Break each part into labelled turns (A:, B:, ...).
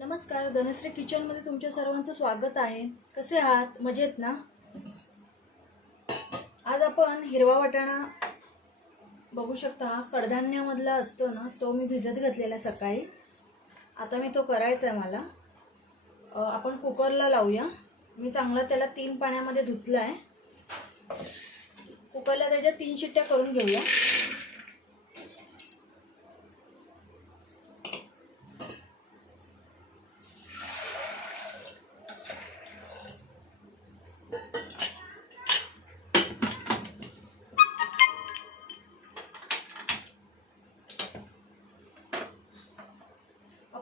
A: नमस्कार धनश्री किचनमध्ये तुमच्या सर्वांचं स्वागत आहे. कसे आहात? मजेत ना? आज आपण हिरवा वाटाणा बघू शकता. हा कडधान्यामधला असतो ना तो मी भिजत घातलेला सकाळी. आता मी तो करायचा आहे मला. आपण कुकरला लावूया. मी चांगला त्याला तीन पाण्यामध्ये धुतला आहे कुकरला त्याच्या तीन शिट्ट्या करून घेऊया.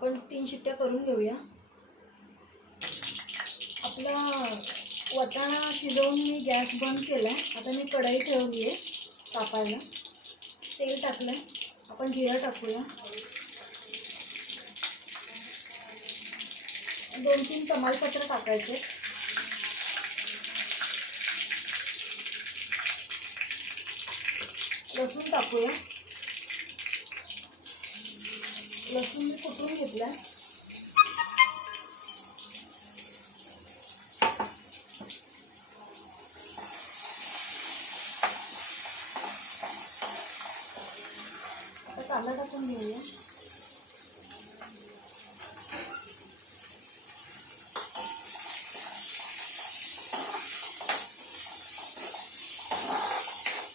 A: आपण तीन शिट्ट्या करून घेऊया. आपला वटाणा शिजवून मी गॅस बंद केला आता मी कढई ठेवली आहे तापायला. तेल टाकलं आपण जिरं टाकूया. दोन तीन तमालपत्र टाकायचे. लसूण टाकूया. लसूण मी कुठून घेतला? आता कांदा टाकून घेऊया.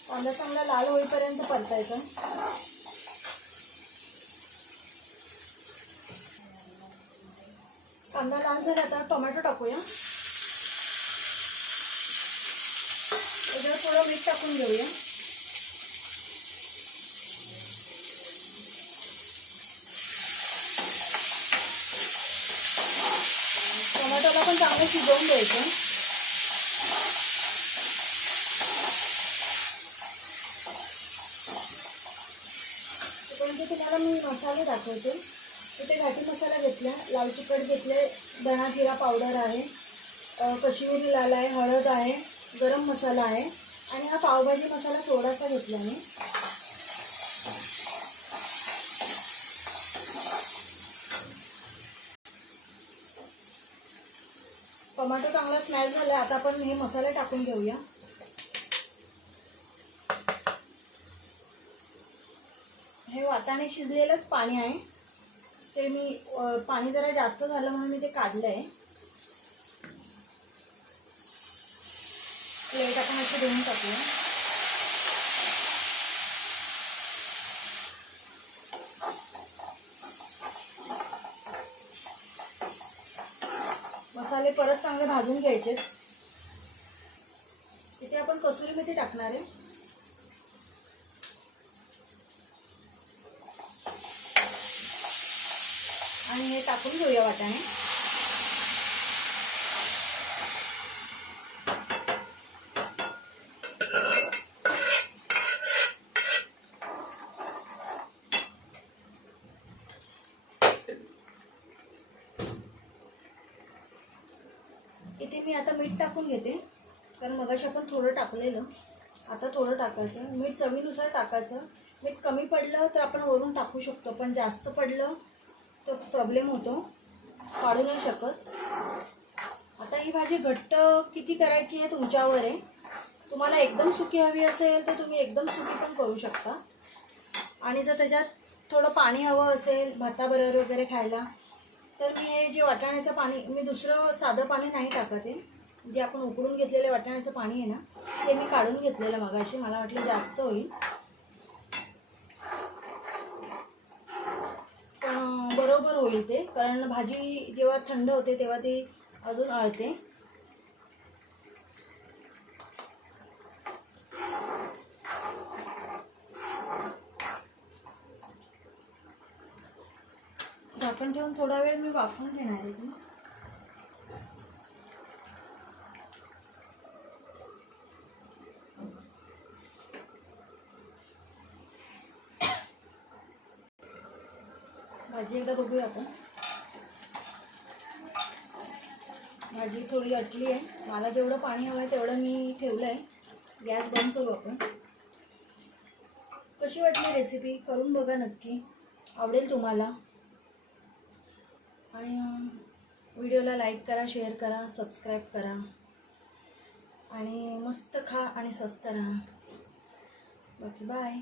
A: कांदा चांगला लाल होईपर्यंत परतायचा. कांदा लाल झाला आता टोमॅटो टाकूया त्याच्यावर थोडं मीठ टाकून घेऊया टोमॅटोला पण चांगलं शिजवून द्यायचं तोपर्यंत तुम्हाला मी मसाले दाखवते इथे घाटी मसाला घेतला लाल तिखट घेतले धणा जिरा पावडर आहे. कश्मीरी लाल आहे हळद आहे गरम मसाला आहे. आणि हा पावभाजी मसाला थोडासा घेतला मी. टोमॅटो चांगला स्मॅश झाला आता आपण हे मसाले टाकून घेऊया. हे वाटाणे शिजलेलंच पाणी आहे. ते मी पाणी जरा जास्त झालं म्हणून मी ते काढलं आहे प्लेट आपण अशी धुवून टाकूया. मसाले परत चांगले भाजून घ्यायचे तिथे आपण कसुरी मेथी टाकणार आहे आणि हे टाकून घेऊया वाटाणे. इथे मी आता मीठ टाकून घेते. कारण मगाशी आपण थोडं टाकलेलं. आता थोडं टाकायचं. मीठ चवीनुसार टाकायचं. मीठ कमी पडलं तर आपण वरून टाकू शकतो पण जास्त पडलं प्रॉब्लेम होतो. काढू नाही शकत. आता ही भाजी घट्ट किती करायची आहे तुमच्यावर आहे. तुम्हाला एकदम सुकी हवी असेल तर तुम्ही एकदम सुकी पण करू शकता. आणि जर त्याच्यात थोडं पाणी हवं असेल भाताबरोबर वगैरे खायला तर मी हे जे वाटाण्याचं पाणी मी दुसरं साधं पाणी नाही टाकत आहे. जे आपण उकळून घेतलेलं वाटाण्याचं पाणी आहे ना ते मी काढून घेतलेलं मगाशी मला वाटलं जास्त होईल पण बरोबर होईल ते कारण भाजी जेव्हा थंड होते तेव्हा ती अजून आळते. झाकण ठेवून थोडा वेळ मी वाफून घेणार आहे. भाजी एकदा बघूया आपण. भाजी थोडी अटली आहे. मला जेवढं पाणी हवं आहे तेवढं मी ठेवलं आहे गॅस बंद करू आपण. कशी वाटली रेसिपी करून बघा नक्की. आवडेल तुम्हाला. आणि व्हिडिओला लाईक करा शेअर करा सबस्क्राईब करा. आणि मस्त खा आणि स्वस्त राहा. बाकी बाय